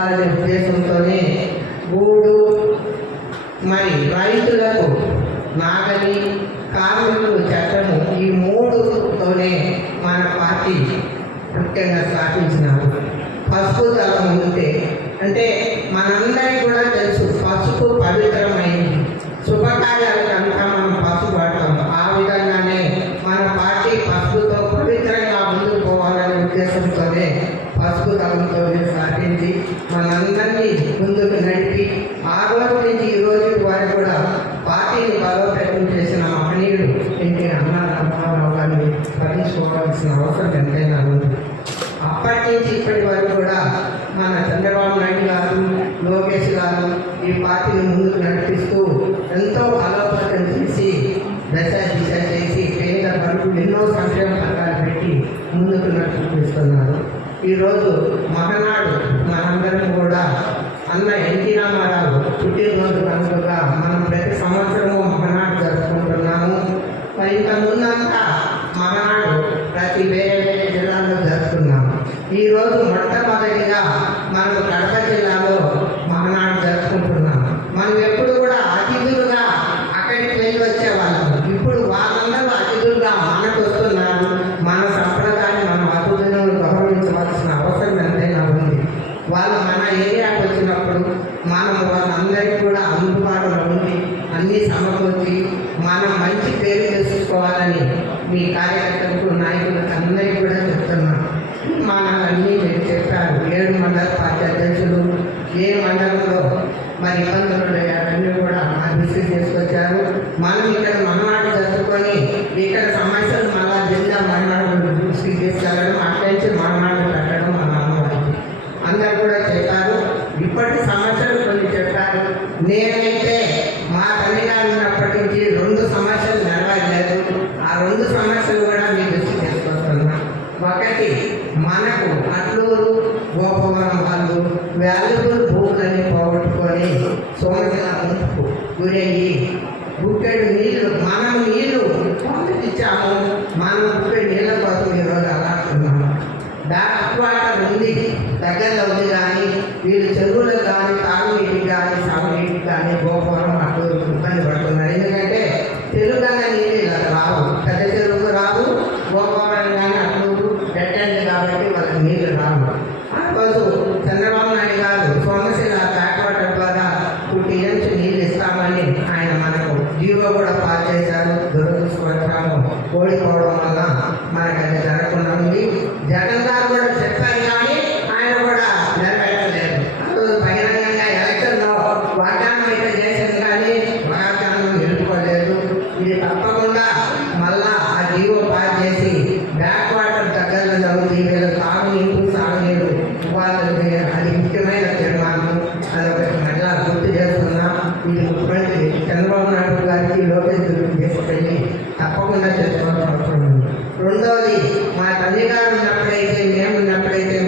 ఇవ్వాలనే ఉద్దేశంతోనే గూడు మరి రైతులకు నాగలి కార్మికులు చట్టము ఈ మూడుతోనే మన పార్టీ ముఖ్యంగా స్థాపించినాము. పసుపు దళం ఉంటే అంటే మనందరికీ కూడా తెలుసు పసుపు పవిత్రమైంది, శుభకార్యాలకు అంతా మనం పసుపు వాడతాము. ఆ విధంగానే మన పార్టీ పసుపుతో పవిత్రంగా ముందుకు పోవాలనే ఉద్దేశంతోనే పసుపు దళంతో స్థాపించి మనందరినీ ముందుకు నడిపి ఆ రోజు నుంచి ఈ రోజు వారు కూడా పార్టీని బలోపేతం చేసిన మహనీయుడు ఎన్టీ రామారావు గారిని స్మరించుకోవాల్సిన అవసరం ఎంతైనా ఉంది. అప్పటి నుంచి ఇప్పటి వరకు కూడా మన చంద్రబాబు నాయుడు గారు, లోకేష్ గారు ఈ పార్టీని ముందుకు నడిపిస్తూ ఎంతో బలోపేతం చేసి దశ దిశ చేసి పేద వరకు ఎన్నో సంక్షేమ పథకాలు పెట్టి ముందుకు నడిపిస్తున్నారు. ఈరోజు మహనాడు మనందరం కూడా అన్న ఎన్టీ రామారావు పుట్టినరోజు కనుకగా మనం ప్రతి సంవత్సరము మహనాడు జరుపుకుంటున్నాము. మరి ఇంత ముందంతా మహనాడు ప్రతి వేరే వేరే జిల్లాలో జరుపుకున్నాము. ఈరోజు మొట్టమొదటిగా మనం కడప జిల్లాలో మహనాడు జరుపుకుంటున్నాము. మనం ఎప్పుడు కూడా అతిథులుగా అక్కడికి వెళ్ళి వచ్చేవాళ్ళము. ఇప్పుడు వాళ్ళందరూ అతిథులుగా మనకు వస్తున్నారు. మన సంప్రదాయాన్ని మనం అతిథులను గౌరవించవలసిన అవసరం ఎంతైనా ఉంది. వాళ్ళు మన ఏరియాకి వచ్చినప్పుడు మనం వాళ్ళందరికీ కూడా అందుబాటులో ఉండి అన్నీ సమకూర్చి మనం మంచి పేరు తెచ్చుకోవాలని మీ కార్యకర్తలకు, నాయకులకు అందరికీ కూడా చెప్తున్నాను. మానవన్నీ మీరు చెప్పారు. 7 మండల పార్టీ అధ్యక్షులు ఏ మండలంలో మరి ఇబ్బందులు ఉన్నాయో అవన్నీ కూడా మా దృష్టి తీసుకొచ్చారు. మనం ఇక్కడ మహనాడు జరుపుకొని ఇక్కడ సమస్యలు మళ్ళా జిల్లా మహనాడు దృష్టికి తీసుకెళ్ళడం, అట్లయించి మహనాడు పెట్టడం మన అమ్మవారికి అందరు కూడా చెప్పారు. ఇప్పటి సమస్యలు కొన్ని చెప్పారు. నేనైతే మా తల్లిగారు ఉన్నప్పటి నుంచి 2 సమస్యలు నెరవేరలేదు. ఆ 2 సమస్యలు కూడా మీ దృష్టికి తీసుకొస్తున్నా. ఒకటి, మనకు అట్లూరు గోపవరం వాళ్ళు వాల్యుబుల్ భూములని పోగొట్టుకొని సోమశిల ముందుకు గురయ్యి గుక్కెడు నీళ్లు మనం నీళ్లు ఇచ్చాము. మనం గుక్కెడు నీళ్ళ కోసం ఈరోజు అలాడుతున్నాము. బ్యాక్ వాటర్ ఉంది, దగ్గరలో ఉంది, కానీ వీళ్ళు చెరువులకు కానీ తాగునీటికి కానీ సాగునీటికి కానీ గోపవరం అట్లూరు ఇబ్బంది పడుతున్నారు. ఎందుకంటే తెలుగంగా నీళ్ళు రావు, పెద్ద చెరువుకు రావు, గోపవరం కానీ అట్లూరు పెట్టండి కాబట్టి వాళ్ళకి నీళ్ళు రావు. ఆ రోజు చంద్రబాబు నాయుడు గారు సోమశిల బ్యాక్ వాటర్ ద్వారా 2 TMC నీళ్ళు ఇస్తామని ఆయన మనకు జీవో కూడా పాస్ చేశారు. దురదృష్టవశాము ఓడిపోవడం వల్ల మనకు అది జరగకుండా ఉంది. జగన్ గారు కూడా చెప్పారు, కానీ ఆయన కూడా నెరవేర్చలేదు. ఆ రోజు బహిరంగంగా ఎలక్షన్లో వాగ్దానం అయితే చేసింది, కానీ వాగ్దానం నిలుపుకోలేదు. ఇది తప్పకుండా మళ్ళా ఆ జీవో పాస్ చేసి బ్యాక్ వాటర్ దగ్గరలో జరుగుతుంది. వీళ్ళు తాగునీరు సాగునీరు వాళ్ళకి అది ముఖ్యమైన తీర్మానం. అదొకటి మళ్ళా గుర్తు చేస్తున్నా. ఇది ముఖ్యమంత్రి చంద్రబాబు నాయుడు గారికి, లోకేష్ గారికి తీసుకెళ్ళి తప్పకుండా చేసుకోవాల్సిన అవసరం ఉంది. రెండవది, మా తల్లి గారు ఉన్నప్పుడైతే, మేము ఉన్నప్పుడైతే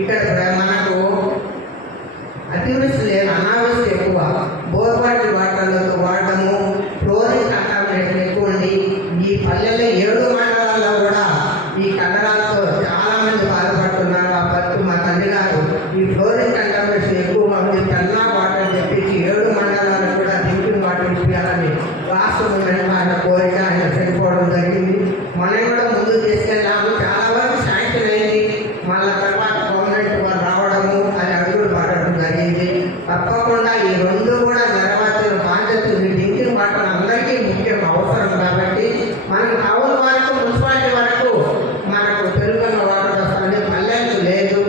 ఇక్కడ మనకు అతివృష్టి లేదు, అనావృష్టి ఎక్కువ. బోర్వాటర్ వాటర్లతో వాడటము, ఫ్లోరిన్ కంటామినేషన్ ఎక్కువ ఉండి ఈ పల్లెల్లో 7 మండలాల్లో కూడా ఈ కన్నడాలతో చాలా మంది బాధపడుతున్నారు. ఆ పట్టు మా తల్లి గారు ఈ ఫ్లోరిన్ కంటామినేషన్ ఎక్కువ ఉంది, పెన్నా వాటర్ తెప్పించి 7 మండలాలకు కూడా డ్రింకింగ్ వాటర్ ఇప్పించాలని రాష్ట్రం ఆయన కోరిక, ఆయన చనిపోవడం జరిగింది. మనం కూడా ముందు తీసుకెళ్ళాము. చాలా వరకు శాంక్షన్ అయింది. మళ్ళీ తర్వాత గవర్నమెంట్ వారు రావడము, అది అడుగులు పడడం జరిగింది. తప్పకుండా ఈ 2 కూడా నెరవేర్చిన బాధ్యత డ్రింకింగ్ వాటర్ అందరికీ ముఖ్యం, అవసరం. కాబట్టి మనం టౌన్ వరకు, మున్సిపాలిటీ వరకు మనకు పెరుగున్న వాటర్ వస్తుంది, పల్లెలకు లేదు.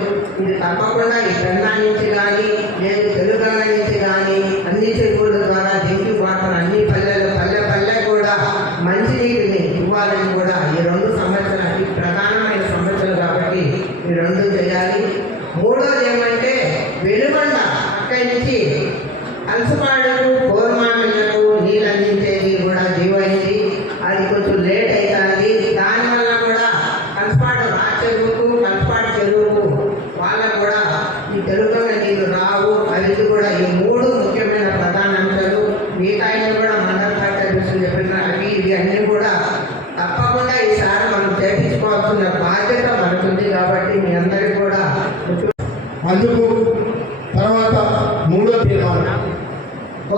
ఇది తప్పకుండా ఈ పెన్నా నుంచి కానీ లేదు తెలుగంగ నుంచి కానీ అన్ని చెరువుల ద్వారా డ్రింకింగ్ వాటర్ అన్ని పల్లెలు పల్లె కూడా మంచినీటిని ఇవ్వాలని కూడా ఈ 2 సమస్యలు అతి ప్రధానమైన సమస్యలు. కాబట్టి ఈ 2 చేయాలి. మూడోది ఏమంటే వెలుగొండ అక్కడి నుంచి అలసపాడుకు, కోరమామిళ్లకు నీళ్ళు అందించేది కూడా జీవైంది. అది కొంచెం లేట్ అవుతుంది. దానివల్ల కూడా కలసపాడు చెరువుకు, కలసపాడు చెరువుకు వాళ్ళకు కూడా ఈ తెలుగులో నీళ్ళు రావు. అది కూడా ఈ 3 ముఖ్యమైన ప్రధాన అంశాలు. మిగతా కూడా మండల పార్టీ అధ్యక్షులు చెప్పినవి ఇవి అన్నీ కూడా తప్పకుండా ఈసారి మనం చేయించుకోవాల్సిన బాధ్యత మనకుంది. కాబట్టి మీ అందరికీ కూడా అందుకు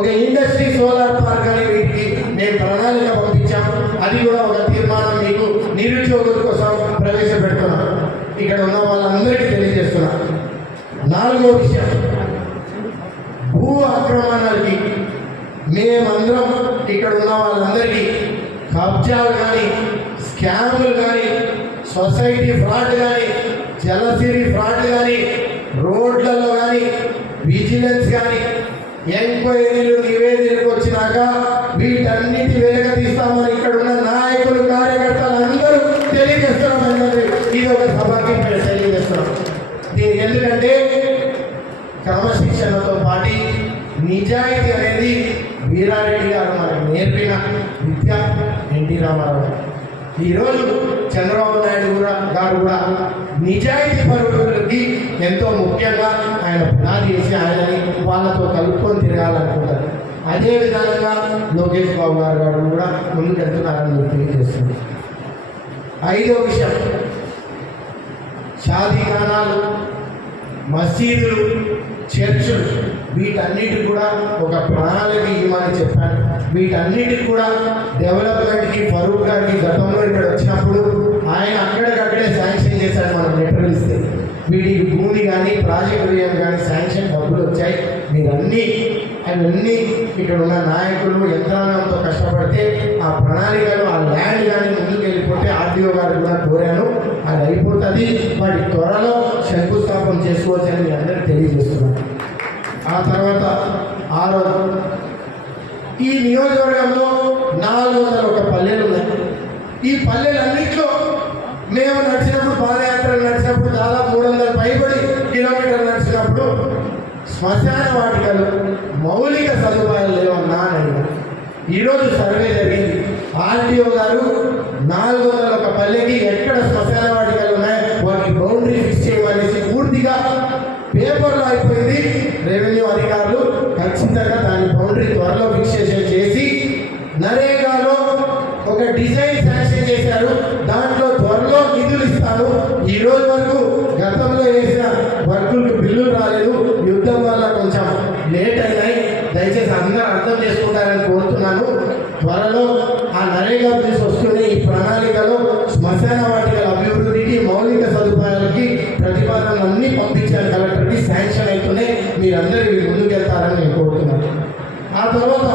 ఒక ఇండస్ట్రీ సోలార్ పార్క్ అని వీటికి మేము ప్రణాళిక పంపించాం. అది కూడా ఒక తీర్మానం మీకు నిరుద్యోగుల కోసం ప్రవేశపెడుతున్నాం. ఇక్కడ ఉన్న వాళ్ళందరికీ తెలియజేస్తున్నాం. 4వ విషయం, భూ ఆక్రమణలకి మేమందరం ఇక్కడ ఉన్న వాళ్ళందరికీ కబ్జాలు కానీ, స్కాములు కానీ, సొసైటీ ఫ్రాడ్ కానీ, జలసిరి ఫ్రాడ్ కానీ, రోడ్లలో కానీ, విజిలెన్స్ కానీ, ఎంక్వైరీలు నివేదికలకు వచ్చినాక వీటన్నిటి వెలుగ తీస్తామని ఇక్కడ ఉన్న నాయకులు, కార్యకర్తలు అందరూ తెలియజేస్తున్నామన్నది ఇది ఒక సభకి తెలియజేస్తున్నాం. దీనికి ఎందుకంటే క్రమశిక్షణతో పాటు నిజాయితీ అనేది వీరారెడ్డి గారు మనకు నేర్పిన విద్య. ఎన్టీ రామారావు ఈరోజు చంద్రబాబు నాయుడు గారు కూడా నిజాయితీ పరువులకి ఎంతో ముఖ్యంగా ఆయన పునాది చేసి ఆయనని వాళ్ళతో కలుపుకొని తిరగాలనుకుంటారు. అదే విధంగా లోకేష్ బాబు గారు కూడా ముందుకు వెళ్తున్నారని తెలియజేస్తుంది. 5వ విషయం, షాదీఖానాలు, మసీదులు, చర్చులు వీటన్నిటికి కూడా ఒక ప్రణాళిక ఇవ్వమని చెప్పాను. వీటన్నిటికి కూడా డెవలప్మెంట్కి ఫరూక్ గారికి గతంలో ఇక్కడ వచ్చినప్పుడు ఆయన అక్కడికక్కడే శాంక్షన్ చేశాడు. మనం లెటర్ ఇస్తే వీటికి భూమి కానీ, ప్రాజెక్టు వ్యయం కానీ శాంక్షన్ డబ్బులు వచ్చాయి. అవన్నీ ఇక్కడ ఉన్న నాయకులు యంత్రాంగంతో కష్టపడితే ఆ ప్రణాళికలు, ఆ ల్యాండ్ కానీ ముందుకు వెళ్ళిపోతే ఆర్డీఓ గారు కూడా కోరాను, అది అయిపోతుంది. వాటి త్వరలో శంకుస్థాపన చేసుకోవచ్చని మీ అందరికీ తెలియజేస్తున్నాను. ఆ తర్వాత 6వ, ఈ నియోజకవర్గంలో 401 పల్లెలు ఉన్నాయి. ఈ పల్లెలన్నింటిలో మేము నడిచినప్పుడు, పాదయాత్రలు నడిచినప్పుడు దాదాపు 300 పైబడి కిలోమీటర్లు నడిచినప్పుడు శ్మశాన వాటికలు మౌలిక సదుపాయాలు లేవన్నా అని అడిగారు. ఈరోజు సర్వే జరిగింది. ఆర్టీఓ గారు 401 పల్లెకి ఎక్కడ శ్మశాన వాటికలు ఉన్నాయో వాటికి బౌండరీ ఫిక్స్ చేయమనేసి పూర్తిగా పేపర్లో అయిపోయింది. రెవెన్యూ అధికారులు ఖచ్చితంగా దాని బౌండరీ త్వరలో ఫిక్సేషన్ చేసి నరేగాలో ఒక డిజైన్ శాంక్షన్ చేశారు. దాంట్లో త్వరలో నిధులు ఇస్తాను. ఈ రోజు వరకు గతంలో వేసిన వర్కులకు బిల్లులు రాలేదు. యుద్ధం వల్ల కొంచెం లేట్ అయినాయి. దయచేసి అందరూ అర్థం చేసుకుంటారని కోరుతున్నాను. త్వరలో ఆ నరేగా బిల్స్ వస్తూనే ఈ ప్రణాళికలో శ్మశాన వాటికల అభివృద్ధికి, మౌలిక సదుపాయాలకి ప్రతిపాదనలన్నీ పంపించారు కలెక్టర్కి. శాంక్షన్ అయితేనే మీరందరూ ముందుకెళ్తారని నేను కోరుతున్నాను. ఆ తర్వాత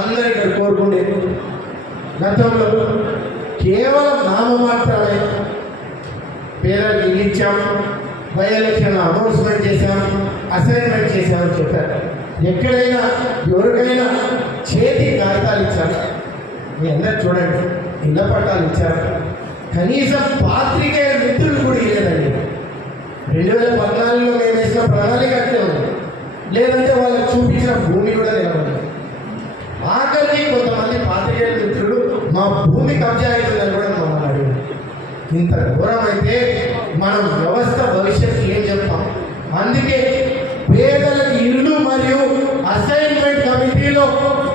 అందరూ ఇక్కడ కోరుకునేది, గతంలో కేవలం నామమాత్రమే పేదలకు ఇల్లు ఇచ్చాం, బై ఎలక్షన్ అనౌన్స్మెంట్ చేశాం, అసైన్మెంట్ చేశామని చెప్పారు. ఎక్కడైనా ఎవరికైనా చేతి కాగితాలు ఇచ్చారు. మీ అందరు చూడండి, ఇళ్ల పట్టాలు ఇచ్చారు. కనీసం పాత్రికేయ మిత్రులు కూడా ఇవ్వలేదండి. 2014లో మేము వేసిన ప్రణాళిక అట్లే ఉంది. లేదంటే వాళ్ళకి చూపించిన భూమి కూడా నిలబడదు. ఆఖరికి కొంతమంది పాత్రికేయ మిత్రులు మా భూమి కబ్జా అవుతుందని కూడా మమ్మల్ని అడిగారు. ఇంత ఘోరం అయితే మనం వ్యవస్థ భవిష్యత్తు ఏం చెప్తాం? అందుకే పేదలకు ఇల్లు మరియు అసైన్మెంట్ కమిటీలో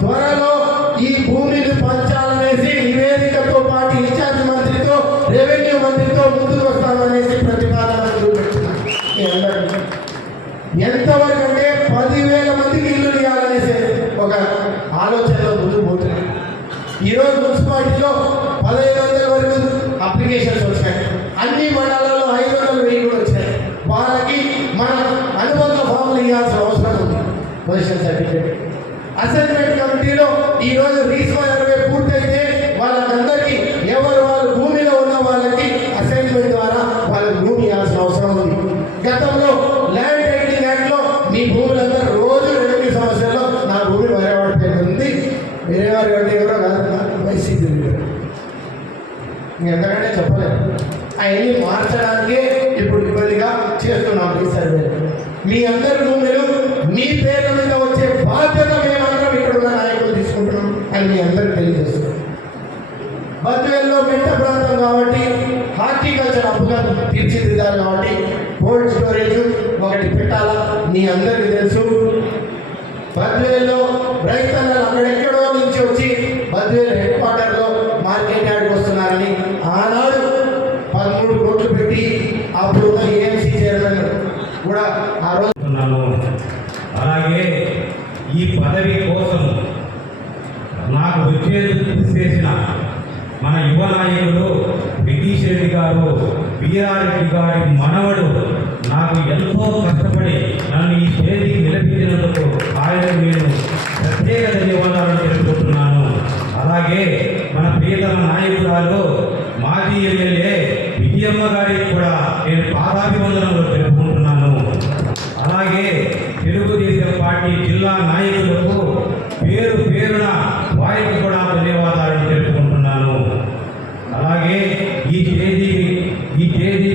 త్వరలో ఈ భూమిని పంచాలనేసి నివేదికతో పాటు ఇన్ఛార్జ్ మంత్రితో, రెవెన్యూ మంత్రితో ముందుకు వస్తామనేసి ప్రతిపాదన చూపెడుతున్నాం. ఎంతవరకు అంటే 10,000 మందికి ఇల్లు ఇవ్వాలనేసి ఒక ఆలోచనలో ముందుకు పోతున్నాం. ఈరోజు మున్సిపాలిటీలో 1,500 వరకు అప్లికేషన్స్ వచ్చాయి. అన్ని మండలాల్లో 500,000 కూడా వచ్చాయి. వాళ్ళకి మనం అనుబంధ ఫామ్లు ఇవ్వాల్సిన అవసరం ఉంది. పొజిషన్ సర్టిఫికేట్ అసైన్మెంట్ కమిటీలో ఈరోజు రీస్మా 20 పూర్తయితే వాళ్ళందరికీ ఎవరు వాళ్ళు భూమిలో ఉన్న వాళ్ళకి అసైన్మెంట్ ద్వారా వాళ్ళకి భూమి ఇవ్వాల్సిన అవసరం ఉంది. గతంలో ల్యాండ్ టైటిలింగ్ యాక్ట్లో మీ భూములందరూ రోజు రెవెన్యూ సమస్యల్లో నా భూమి వేరేవాడి పేరు ఉంది, వేరేవారి అంటే ఎవరో కాదు వైసీపీ ఎంతకంటే చెప్పలేదు. అవన్నీ మార్చడానికే ఇప్పుడు ఇబ్బందిగా చేస్తున్నాం ఈ సర్వే. మీ అందరి భూములు మీ పేర్ల మీద వచ్చే బాధ్యత మేమందరం ఇక్కడ ఉన్న నాయకులు తీసుకుంటున్నాం అని మీ అందరికీ తెలియజేస్తున్నాం. బద్వేల్లో మెట్ట ప్రాంతం కాబట్టి హార్టికల్చర్ హబ్గా తీర్చిదిద్దాలి కాబట్టి కోల్డ్ స్టోరేజ్ ఒకటి పెట్టాలా మీ అందరికీ తెలుసు. బద్వేల్లో రైతన్నలు అక్కడెక్కడో నుంచి వచ్చి బద్వేల్ హెడ్ క్వార్టర్లో మార్కెట్ యార్డ్కి వస్తున్నారని ఆనాడు 13 కోట్లు పెట్టి అప్పుడు ఏఎంసీ చైర్మన్ కూడా ఆ రోజు అలాగే ఈ పదవి కోసం నాకు వచ్చేందుకు చేసిన మన యువ నాయకుడు జగదీష్ రెడ్డి గారు, వీరారెడ్డి గారి మనవడు నాకు ఎంతో కష్టపడి నన్ను ఈ స్టేజ్కి నిలబెట్టినందుకు ఆయనకు నేను ప్రత్యేక ధన్యవాదాలు తెలుపుకుంటున్నాను. అలాగే మన ప్రియతమ నాయకురాలు మాజీ ఎమ్మెల్యే విజయమ్మ గారికి కూడా నేను పాదాభివందనలు తెలుపుకుంటున్నాను. అలాగే తెలుగుదేశం పార్టీ జిల్లా నాయకులకు పేరు పేరున వారికి కూడా ధన్యవాదాలు తెలుపుకుంటున్నాను. అలాగే ఈ స్టేజీ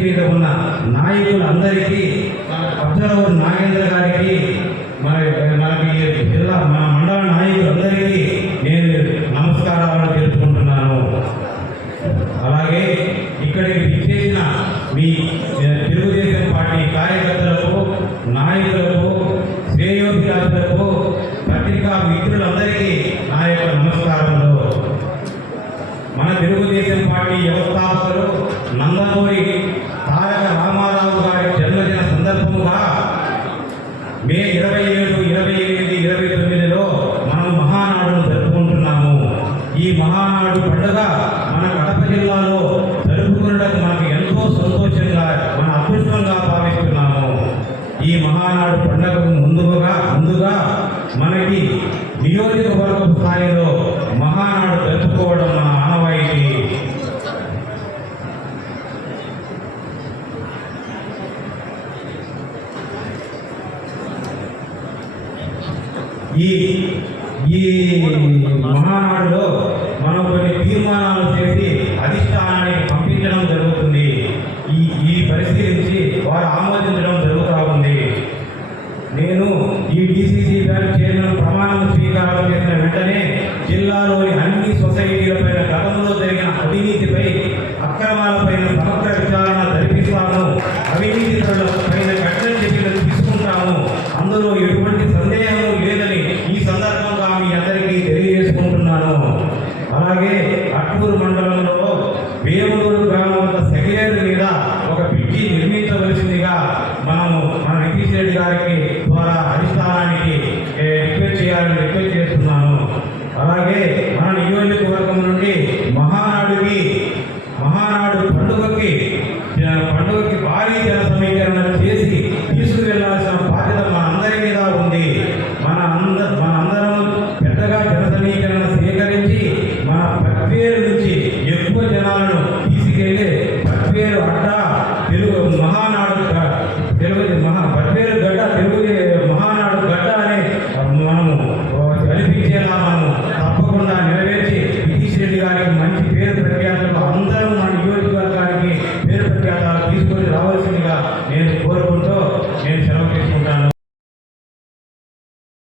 మీద ఉన్న నాయకులందరికీ, అబ్జర్వర్ నాగేంద్ర గారికి, మనకి జిల్లా మన మండల నాయకులందరికీ నేను నమస్కారాలు తెలుపుకుంటున్నాను. అలాగే ఇక్కడికి విచ్చేసిన మీ తెలుగుదేశం పార్టీ కార్యకర్తలకు, నాయకులకు, శ్రేయోభిలాషులకు, పత్రికా మిత్రులందరికీ నా యొక్క నమస్కారములు. మన తెలుగుదేశం పార్టీ వ్యవస్థాపకులు నందమూరి తారక రామారావు గారి జన్మదిన సందర్భముగా మే 27, 28, 29లో మనం మహానాడును జరుపుకుంటున్నాము. ఈ మహానాడు పండుగ మన కడప జిల్లాలో జరుపుకున్నటకు మనకు ఎంతో సంతోషంగా, మన అదృష్టంగా భావిస్తున్నాము. ఈ మహానాడు పండుగకు ముందుగా మనకి నియోజకవర్గ స్థాయిలో మహానాడు జరుపుకోవడం మన ఆనవాయితీ. ఈ మహానాడులో మనం కొన్ని తీర్మానాలు చేసి అధిష్టానానికి పంపించడం జరుగుతుంది. ఈ పరిశీలించి వారు ఆమోదించడం జరుగుతూ ఉంది. నేను ఈ డిసిసి బ్యాంక్ చైర్మన్ ప్రమాణ స్వీకారం చేసిన వెంటనే జిల్లాలోని అన్ని సొసైటీలపైన గతంలో జరిగిన అవినీతిపై, అక్రమాలపైన సమగ్ర విచారణ జరిపిస్తాను. అవినీతి పైన కఠిన చర్యలు తీసుకుంటాము. అందులో ఎటువంటి సందేహం లేదని ఈ సందర్భంగా మీ అందరికీ తెలియజేసుకుంటున్నాను. అలాగే అట్టూరు మండలంలో వేమూరు గ్రామం సెక్రటరీ మీద ఒక బ్రిడ్జి నిర్మించవలసిందిగా మన జగదీష్ రెడ్డి గారికి ద్వారా అధిష్టానానికి రిక్వెస్ట్ చేస్తున్నాను. అలాగే మన నియోజకవర్గం నుండి మహానాడు పండుగకి భారీ జన సమీకరణ చేసి తీసుకువెళ్లాల్సిన బాధ్యత మన అందరి మీద ఉంది. మనందరం పెద్దగా జన సమీకరణ సేకరించి మన 10,000 నుంచి